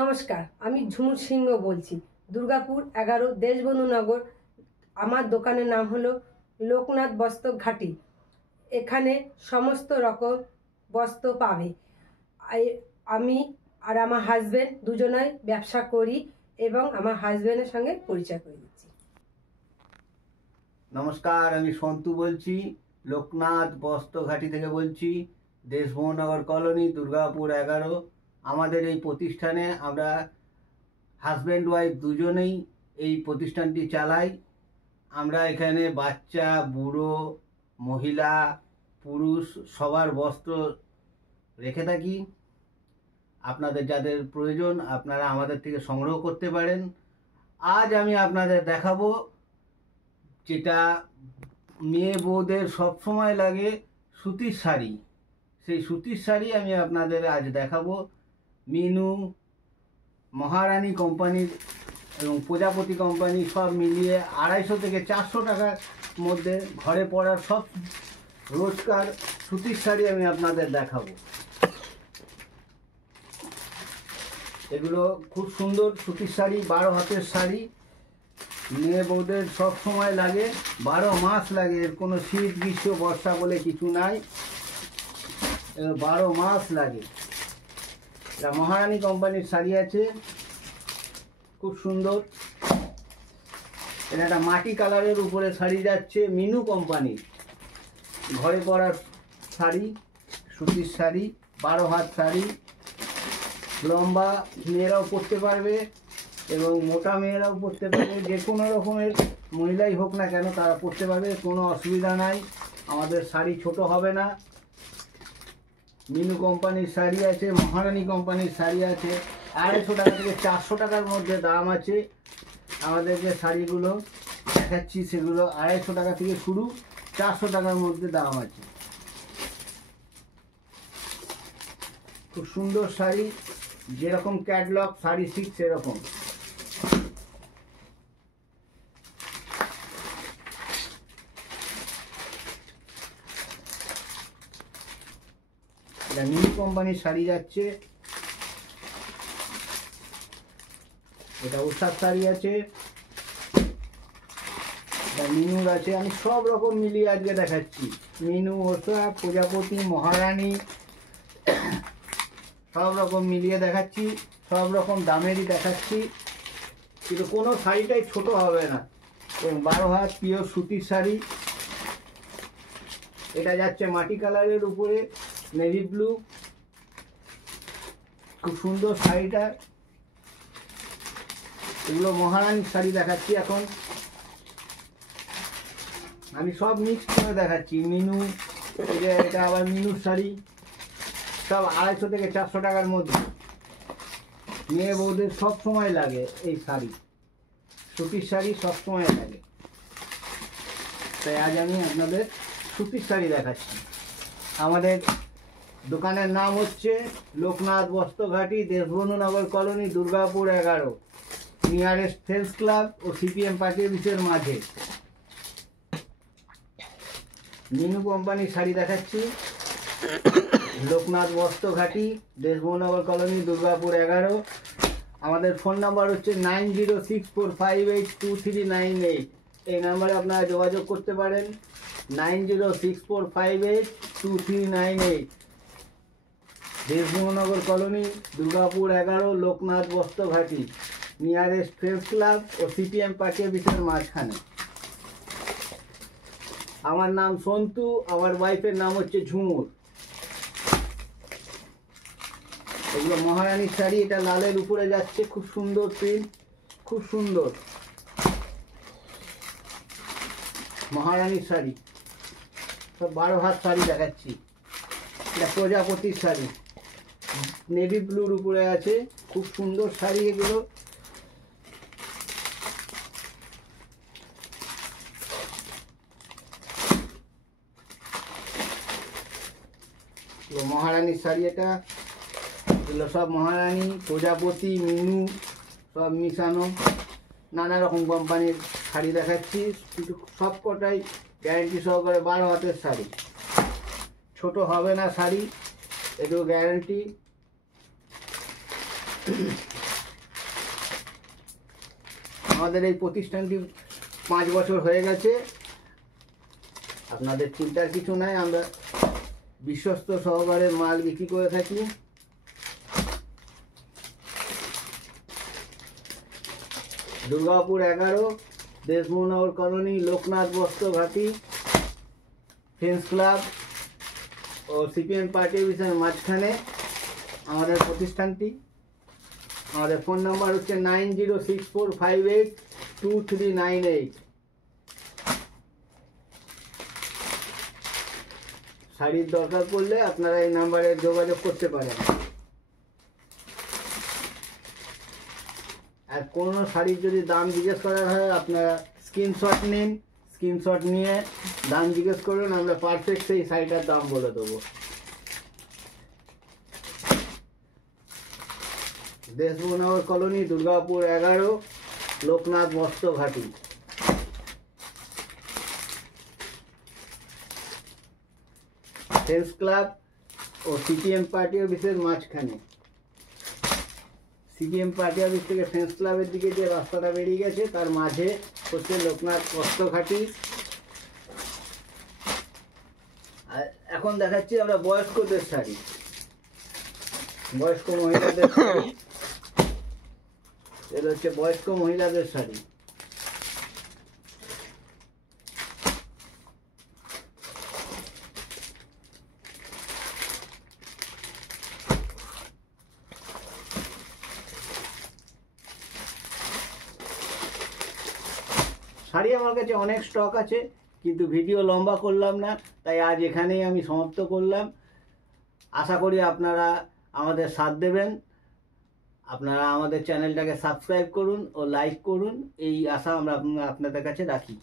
নমস্কার, আমি ঝুমুর সিংহ বলছি। দুর্গাপুর 11 দেশবন্ধু নগর। আমার দোকানের নাম হলো লোকনাথ বস্ত্র ঘাটি। এখানে সমস্ত রকম বস্ত্র পাবে। আমি আর আমার হাজবেন্ড দুজনেই ব্যবসা করি এবং আমার হাজবেন্ডের সঙ্গে পরিচয় করে দিচ্ছি। নমস্কার, আমি সন্তু বলছি। লোকনাথ বস্ত্র ঘাটি থেকে বলছি, দেশবন্ধু কলোনি, দুর্গাপুর 11। আমাদের এই প্রতিষ্ঠানে আমরা হাজব্যান্ড ওয়াইফ দুজনেই এই প্রতিষ্ঠানটি চালাই। আমরা এখানে বাচ্চা, বুড়ো, মহিলা, পুরুষ সবার বস্ত্র রেখে থাকি। আপনাদের যাদের প্রয়োজন আপনারা আমাদের থেকে সংগ্রহ করতে পারেন। আজ আমি আপনাদের দেখাবো যেটা মেয়ে বউদের সবসময় লাগে, সুতির শাড়ি। সেই সুতির শাড়ি আমি আপনাদের আজ দেখাবো। মিনু, মহারানী কোম্পানির এবং প্রজাপতি কোম্পানি সব মিলিয়ে 250 থেকে 400 টাকার মধ্যে ঘরে পরার সব রোজকার সুতির শাড়ি আমি আপনাদের দেখাবো। এগুলো খুব সুন্দর সুতির শাড়ি, 12 হাতের শাড়ি। মেয়ে বউদের সব সময় লাগে, 12 মাস লাগে। এর কোনো শীত, গ্রীষ্ম, বর্ষা বলে কিছু নাই, 12 মাস লাগে। এটা মহারানী কোম্পানির শাড়ি আছে, খুব সুন্দর। এটা একটা মাটি কালারের উপরে শাড়ি যাচ্ছে, মিনু কোম্পানির ঘরে পরার শাড়ি, সুতির শাড়ি, 12 হাত শাড়ি। লম্বা মেয়েরাও পরতে পারবে এবং মোটা মেয়েরাও পরতে পারবে। যে কোনো রকমের মহিলাই হোক না কেন তারা পরতে পারবে, কোনো অসুবিধা নাই। আমাদের শাড়ি ছোট হবে না। মিনু কোম্পানির শাড়ি আছে, মহারানী কোম্পানির শাড়ি আছে। 250 টাকা থেকে 400 টাকার মধ্যে দাম আছে। আমাদের যে শাড়িগুলো দেখাচ্ছি সেগুলো 250 টাকা থেকে শুরু, 400 টাকার মধ্যে দাম আছে। খুব সুন্দর শাড়ি, যেরকম ক্যাটলগ শাড়ি ঠিক সেরকম। এটা মিনু কোম্পানির শাড়ি যাচ্ছে। এটা উষার শাড়ি আছে, এটা মিনুর আছে। আমি সব রকম মিলিয়ে আজকে দেখাচ্ছি। মিনু, উষা, প্রজাপতি, মহারানী সব রকম মিলিয়ে দেখাচ্ছি। সব রকম দামেরই দেখাচ্ছি, কিন্তু কোনো শাড়িটাই ছোট হবে না। এবং 12 হাত পিওর সুতির শাড়ি। এটা যাচ্ছে মাটি কালারের উপরে, নেভি ব্লু। খুব সুন্দর শাড়িটা। এগুলো মহারানীর শাড়ি দেখাচ্ছি এখন। আমি সব মিক্স করে দেখাচ্ছি। মিনু, এটা আবার মিনুর শাড়ি। সব 250 থেকে 400 টাকার মধ্যে। মেয়ে বউদের সব সময় লাগে এই শাড়ি, সুতির শাড়ি সব সময় লাগে। তাই আজ আমি আপনাদের সুতির শাড়ি দেখাচ্ছি। আমাদের দোকানের নাম হচ্ছে লোকনাথ বস্ত্র ঘাটি, Deshbandhu Nagar colony, Durgapur 11, nearest friends club ও সিপিএম পার্টি অফিসের মাঝে। মিনু কোম্পানির শাড়ি দেখাচ্ছি। লোকনাথ বস্ত্র ঘাটি, দেশবন্ধু নগর কলোনি, দুর্গাপুর 11। আমাদের ফোন নাম্বার হচ্ছে 9064582398। এই নাম্বারে আপনারা যোগাযোগ করতে পারেন। 9064582398। দেশবন্ধু নগর কলোনি, দুর্গাপুর 11, লোকনাথ বস্ত্র ঘাটি, নিয়ারেস্ট ফ্রেন্ডস ক্লাব ও সিপিএম পার্টি অফিসের মাঝখানে। আমার নাম সন্তু, আমার ওয়াইফের নাম হচ্ছে ঝুমুর। এগুলো মহারানীর শাড়ি। এটা লালের উপরে যাচ্ছে, খুব সুন্দর প্রিন্ট, খুব সুন্দর মহারানীর শাড়ি। সব 12 হাত শাড়ি দেখাচ্ছি। এটা প্রজাপতির শাড়ি, নেভি ব্লুর উপরে আছে, খুব সুন্দর শাড়ি এগুলো। মহারানীর শাড়ি এটা। এগুলো সব মহারানী, প্রজাপতি, মিনু সব মিশানো নানা রকম কোম্পানির শাড়ি দেখাচ্ছি, কিন্তু সব কটাই গ্যারেন্টি সহকারে 12 হাতের শাড়ি। ছোট হবে না শাড়ি, এটুকু গ্যারেন্টি। আমাদের এই প্রতিষ্ঠানটি 5 বছর হয়ে গেছে। আপনাদের চিন্তার কিছু নাই, আমরা বিশ্বস্ত সহকারে মাল বিক্রি করে থাকি। দুর্গাপুর 11, দেশবন্ধুনগর কলোনি, লোকনাথ বস্ত্র ঘাটি, ফ্রেন্ডস ক্লাব ও সিপিএম পার্টি অফিসের মাঝখানে আমাদের প্রতিষ্ঠানটি। আমাদের ফোন নাম্বার হচ্ছে 9064582398। শাড়ির দরকার পড়লে আপনারা এই নাম্বারে যোগাযোগ করতে পারেন। আর কোনো শাড়ির যদি দাম জিজ্ঞেস করার হয় আপনারা স্ক্রিনশট নিন, স্ক্রিনশট নিয়ে দাম জিজ্ঞেস করুন, আমরা পারফেক্ট সেই শাড়িটার দাম বলে দেবো। দেশবন্ধুনগর কলোনি, দুর্গাপুর 11, লোকনাথ বস্ত্র ঘাটি। ফ্রেন্ডস ক্লাব ও সিপিএম পার্টি অফিসের মাঝখানে। সিপিএম পার্টি অফিস থেকে ফ্রেন্ডস ক্লাবের দিকে যে রাস্তাটা বেরিয়ে গেছে তার মাঝে হচ্ছে লোকনাথ বস্ত্র ঘাটি। আর এখন দেখাচ্ছি আমরা বয়স্কদের শাড়ি, বয়স্ক মহিলাদের শাড়ি। এটা হচ্ছে বয়স্ক মহিলাদের শাড়ি। শাড়ি আমার কাছে অনেক স্টক আছে, কিন্তু ভিডিও লম্বা করলাম না, তাই আজ এখানেই আমি সমাপ্ত করলাম। আশা করি আপনারা আমাদের সাথ দেবেন। আপনারা আমাদের চ্যানেলটাকে সাবস্ক্রাইব করুন ও লাইক করুন, এই আশা আমরা আপনাদের কাছে রাখি।